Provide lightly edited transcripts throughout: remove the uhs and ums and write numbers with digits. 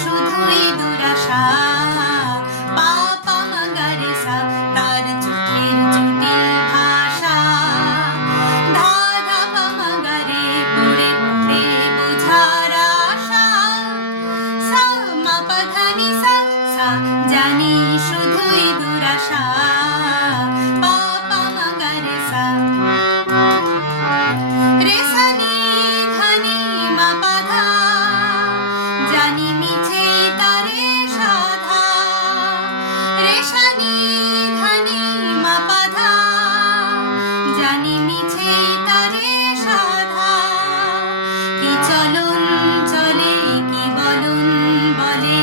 শুধুই দুরাশা। পা পা মা গা রে সা, তার চোখের জটিল ভাষা। ধা ধা পা মা গা রে, পড়ে পড়ে বোঝার আশা। সা মা পা ধা নি সা, সা জানি শুধুই দুরাশা। পা পা মা গা রে সা, রে সা নি ধা নি মা পা ধা, জানি মিছেই তারে সাধা। রে সা নি ধা নি মা পা ধা, জানি মিছেই তারে সাধা। কি চলন চলে, কি বলন বলে,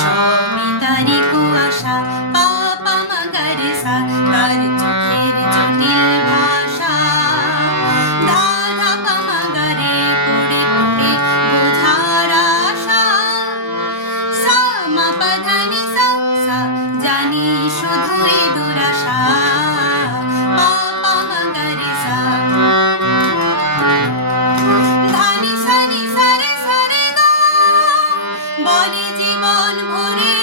সবই তারি কুয়াশা। পা পা মা গা রে সা, তার চোখের জটিল ভাষা। ধা ধা পা মা গা রে, পড়ে পড়ে বোঝার আশা। সা মা পা ধা নি সা, সা জানি শুধুই দুরাশা। পা পা মা গা রে সা, ধা নি সা রে গা, বলে জীবন ভরে